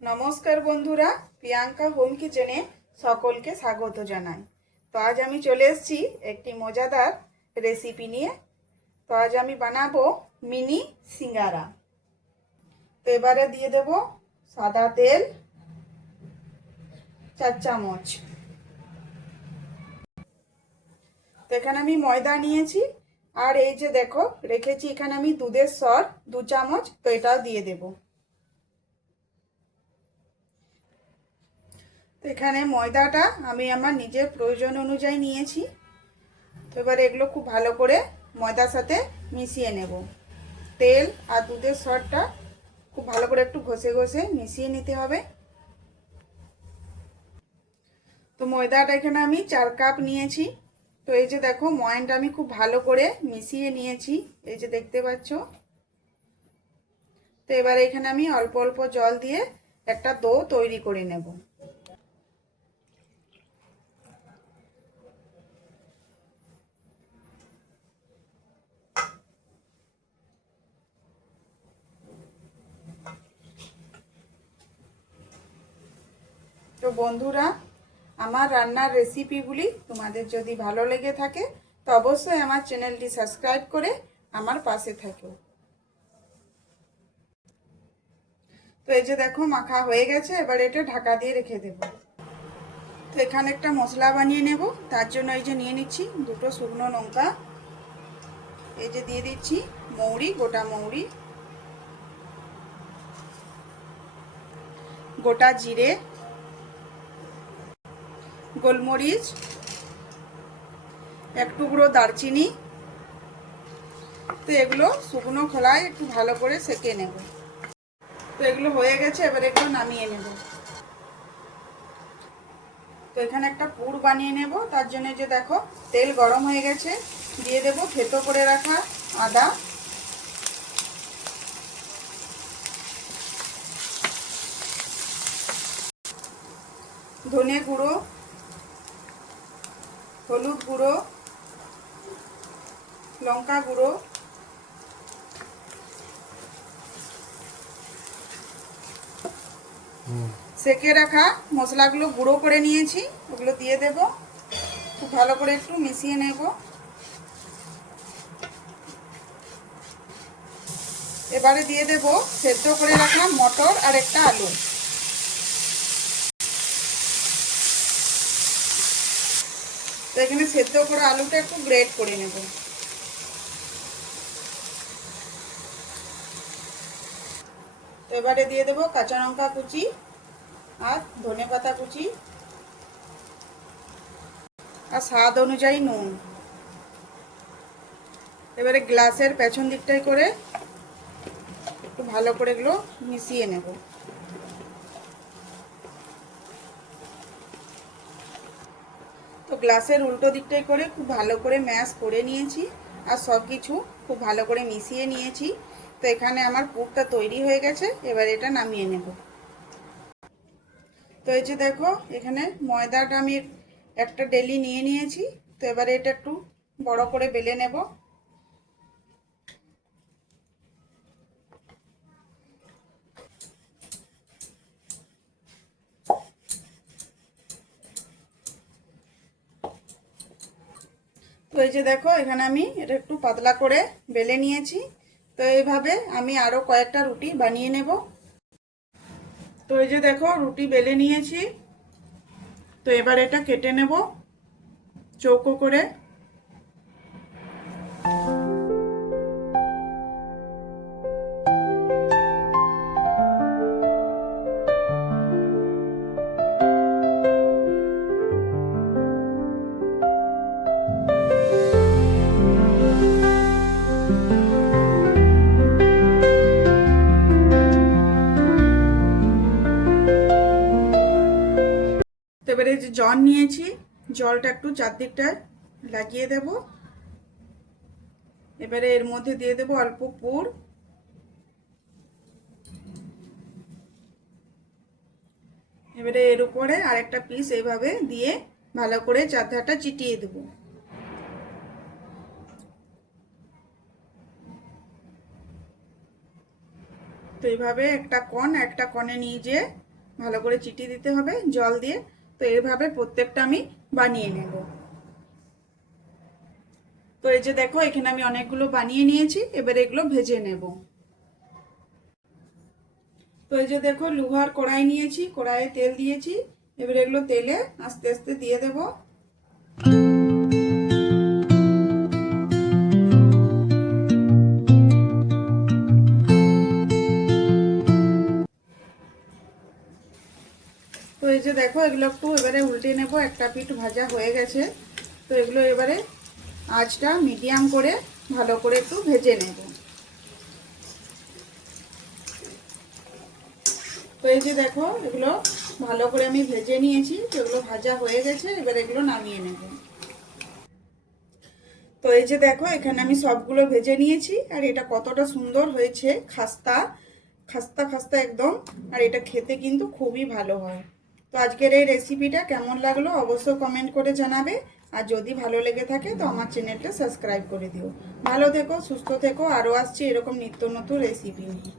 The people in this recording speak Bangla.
নমস্কার বন্ধুরা, প্রিয়াঙ্কা হোম কিচেনে সকলকে স্বাগত জানাই। তো আজ আমি চলে এসেছি একটি মজাদার রেসিপি নিয়ে। তো আজ আমি বানাবো মিনি সিঙ্গারা। তো এবারে দিয়ে দেব সাদা তেল 4 চামচ। তো এখানে আমি ময়দা নিয়েছি, আর এই যে দেখো রেখেছি এখানে আমি দুধের সর 2 চামচ। তো এটাও দিয়ে দেবো। তো এখানে ময়দাটা আমি আমার নিজের প্রয়োজন অনুযায়ী নিয়েছি। তো এবার এগুলো খুব ভালো করে ময়দার সাথে মিশিয়ে নেব। তেল আর দুধের সরটা খুব ভালো করে একটু ঘষে ঘষে মিশিয়ে নিতে হবে। তো ময়দাটা এখানে আমি 4 কাপ নিয়েছি। তো এই যে দেখো ময়ানটা আমি খুব ভালো করে মিশিয়ে নিয়েছি, এই যে দেখতে পাচ্ছ। তো এবার এখানে আমি অল্প অল্প জল দিয়ে একটা ডো তৈরি করে নেব। তো বন্ধুরা, আমার রান্নার রেসিপিগুলি তোমাদের যদি ভালো লেগে থাকে তো অবশ্যই আমার চ্যানেলটি সাবস্ক্রাইব করে আমার পাশে থাকো। তো এই যে দেখো মাখা হয়ে গেছে, এবার এটা ঢাকা দিয়ে রেখে দেব। তো এখানে একটা মশলা বানিয়ে নেব। তার জন্য এই যে নিয়ে নিচ্ছি 2টো শুকনো লঙ্কা, এই যে দিয়ে দিচ্ছি মৌরি, গোটা মৌরি, গোটা জিরে, গোলমরিচ, 1 টুকরো দারচিনি। তো এগুলো শুকনো খোলায় একটু ভালো করে সেঁকে নেব। তো এগুলো হয়ে গেছে, এবার একটু নামিয়ে নেব। তো এখানে একটা পুর বানিয়ে নেব। তার জন্য যে দেখো তেল গরম হয়ে গেছে, দিয়ে দেব থেতো করে রাখা আদা, ধনে গুঁড়ো, হলুদ গুঁড়ো, লঙ্কা গুঁড়ো, সেকে রাখা মশলাগুলো গুঁড়ো করে নিয়েছি, ওগুলো দিয়ে দেব। খুব ভালো করে একটু মিশিয়ে নেব। এবারে দিয়ে দেব সেদ্ধ করে রাখা মটর আর একটা আলু। তো এখানে সেদ্ধ করা আলুটা একটু গ্রেট করে নেব। তো এবারে দিয়ে দেব কাঁচা লঙ্কা কুচি আর ধনেপাতা কুচি আর স্বাদ অনুযায়ী নুন। এবারে গ্লাসের পেছন দিকটায় করে একটু ভালো করে এগুলো মিশিয়ে নেব। তো গ্লাসের উল্টো দিকটায় করে খুব ভালো করে ম্যাশ করে নিয়েছি, আর সব কিছু খুব ভালো করে মিশিয়ে নিয়েছি। তো এখানে আমার পুরটা তৈরি হয়ে গেছে, এবার এটা নামিয়ে নেব। তো এই যে দেখো এখানে ময়দাটা আমি একটা ডেলি নিয়ে নিয়েছি। তো এবারে এটা একটু বড় করে বেলে নেব। তো এই যে দেখো এখানে আমি এটা একটু পাতলা করে বেলে নিয়েছি। তো এইভাবে আমি আরো কয়েকটা রুটি বানিয়ে নেব। তো এই যে দেখো রুটি বেলে নিয়েছি। তো এবার এটা কেটে নেব চৌকো করে। তো এবারে যে জল নিয়েছি, জলটা একটু চারদিকটায় লাগিয়ে দেব। এবারে এর মধ্যে দিয়ে দেব অল্প পুর, এবারে এর উপরে আরেকটা পিস এইভাবে দিয়ে ভালো করে চারধারটা চিটিয়ে দেব। তো এইভাবে একটা কোণ একটা কোণে নিয়ে যেয়ে ভালো করে চিটিয়ে দিতে হবে জল দিয়ে। তো এইভাবে প্রত্যেকটা আমি বানিয়ে নেব। তো এই যে দেখো এখানে আমি অনেকগুলো বানিয়ে নিয়েছি, এবার এগুলো ভেজে নেব। তো এই যে দেখো লোহার কড়াই নিয়েছি, কড়াইয়ে তেল দিয়েছি, এবার এগুলো তেলে আস্তে আস্তে দিয়ে দেব। তো এই যে দেখো এগুলো একটু এবারে উল্টে নেব, একটা পিঠ ভাজা হয়ে গেছে। তো এগুলো এবারে আঁচটা মিডিয়াম করে ভালো করে একটু ভেজে নেব। তো এই যে দেখো এগুলো ভালো করে আমি ভেজে নিয়েছি, এগুলো ভাজা হয়ে গেছে, এবার এগুলো নামিয়ে নেব। তো এই যে দেখো এখানে আমি সবগুলো ভেজে নিয়েছি, আর এটা কতটা সুন্দর হয়েছে, খাস্তা খাস্তা খাস্তা একদম। আর এটা খেতে কিন্তু খুবই ভালো হয়। তো আজকের এই রেসিপিটা কেমন লাগলো অবশ্যই কমেন্ট করে জানাবে। আর যদি ভালো লেগে থাকে তো আমার চ্যানেলটা সাবস্ক্রাইব করে দিও। ভালো থেকো, সুস্থ থেকো, আরও আসছি এরকম নিত্য নতুন রেসিপি নিয়ে।